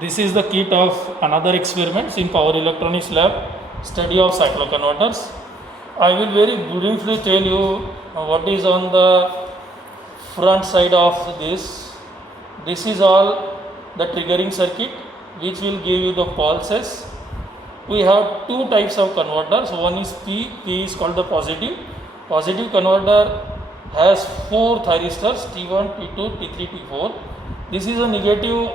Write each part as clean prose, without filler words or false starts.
This is the kit of another experiments in power electronics lab, study of cycloconverters. I will very briefly tell you what is on the front side of this. This is all the triggering circuit which will give you the pulses. We have two types of converters. One is P is called the positive. Positive converter has four thyristors T1, T2, T3, T4. This is a negative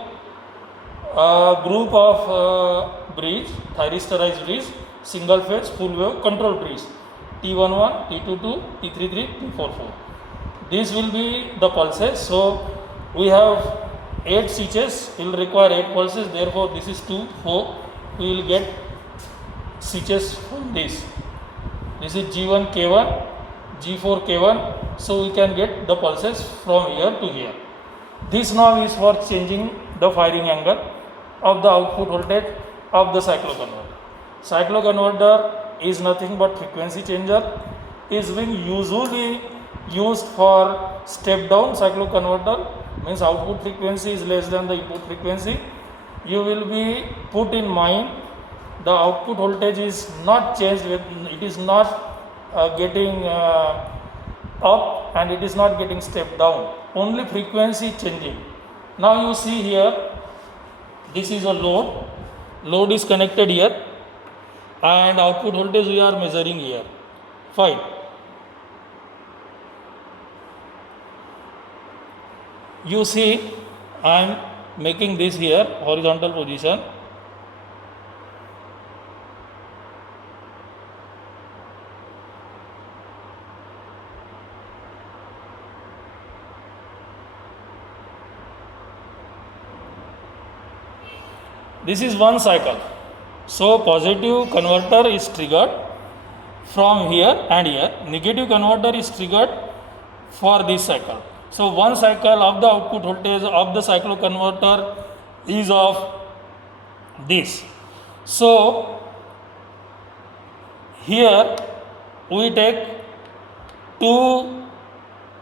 group of bridge, thyristorized bridge, single phase, full wave, control bridge, T11, T22, T33, T44. These will be the pulses. So we have 8 switches, will require 8 pulses, therefore this is 2, 4, we will get switches from this. This is G1, K1, G4, K1, so we can get the pulses from here to here. This knob is for changing the firing angle of the output voltage of the cycloconverter. Cycloconverter is nothing but frequency changer, is being usually used for step down cycloconverter, means output frequency is less than the input frequency. You will be put in mind the output voltage is not changed, it is not getting up and it is not getting step down, only frequency changing. Now you see here, this is a load is connected here and output voltage we are measuring here. Fine. You see, I am making this here horizontal position. This is one cycle. So positive converter is triggered from here and here. Negative converter is triggered for this cycle. So one cycle of the output voltage of the cycloconverter is of this. So here we take 2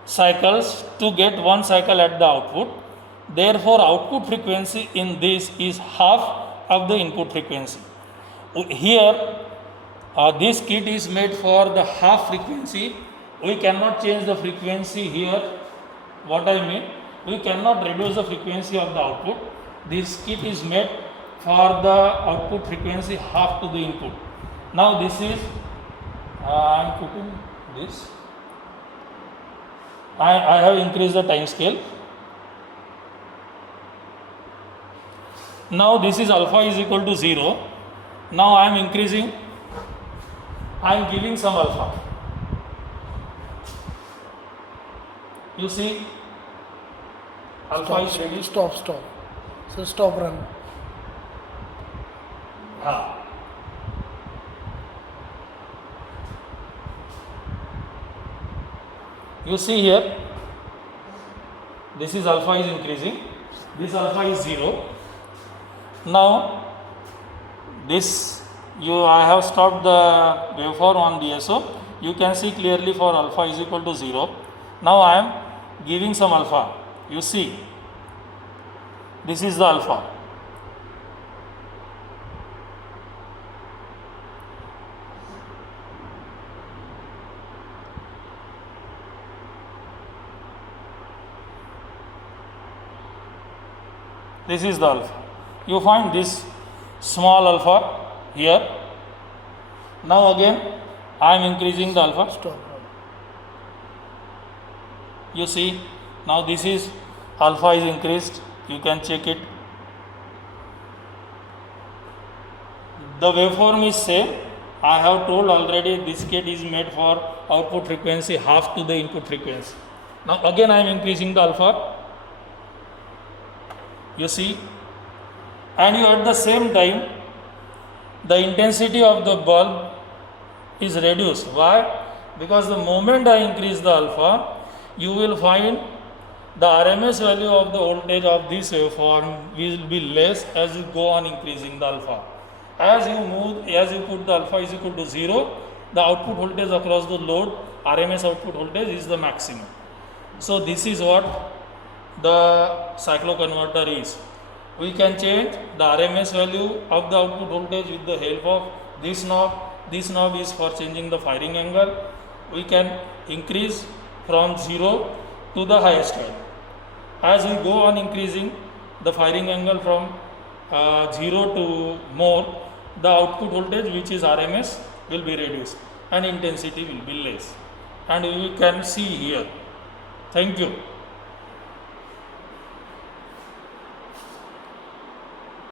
cycles to get one cycle at the output. Therefore output frequency in this is half of the input frequency. Here this kit is made for the half frequency. We cannot change the frequency here. What I mean, we cannot reduce the frequency of the output. This kit is made for the output frequency half to the input. Now this is I am putting this. I have increased the time scale. Now this is alpha is equal to 0. Now I am increasing, I am giving some alpha. You see, alpha is ready. Stop. So stop run. You see here, this is alpha is increasing, this alpha is 0. Now this I have stopped the waveform on DSO. You can see clearly for alpha is equal to 0. Now I am giving some alpha. You see, this is the alpha. This is the alpha. You find this small alpha here. Now again I am increasing the alpha. Stop. You see, now this is alpha is increased. You can check it. The waveform is same. I have told already this kit is made for output frequency half to the input frequency. Now again I am increasing the alpha. You see, and you at the same time the intensity of the bulb is reduced. Why? Because the moment I increase the alpha, you will find the RMS value of the voltage of this waveform will be less as you go on increasing the alpha. As you put the alpha is equal to 0, the output voltage across the load, RMS output voltage is the maximum. So this is what the cycloconverter is. we can change the RMS value of the output voltage with the help of this knob. This knob is for changing the firing angle. We can increase from 0 to the highest value. As we go on increasing the firing angle from 0 to more, the output voltage, which is RMS, will be reduced and intensity will be less, and we can see here. Thank you.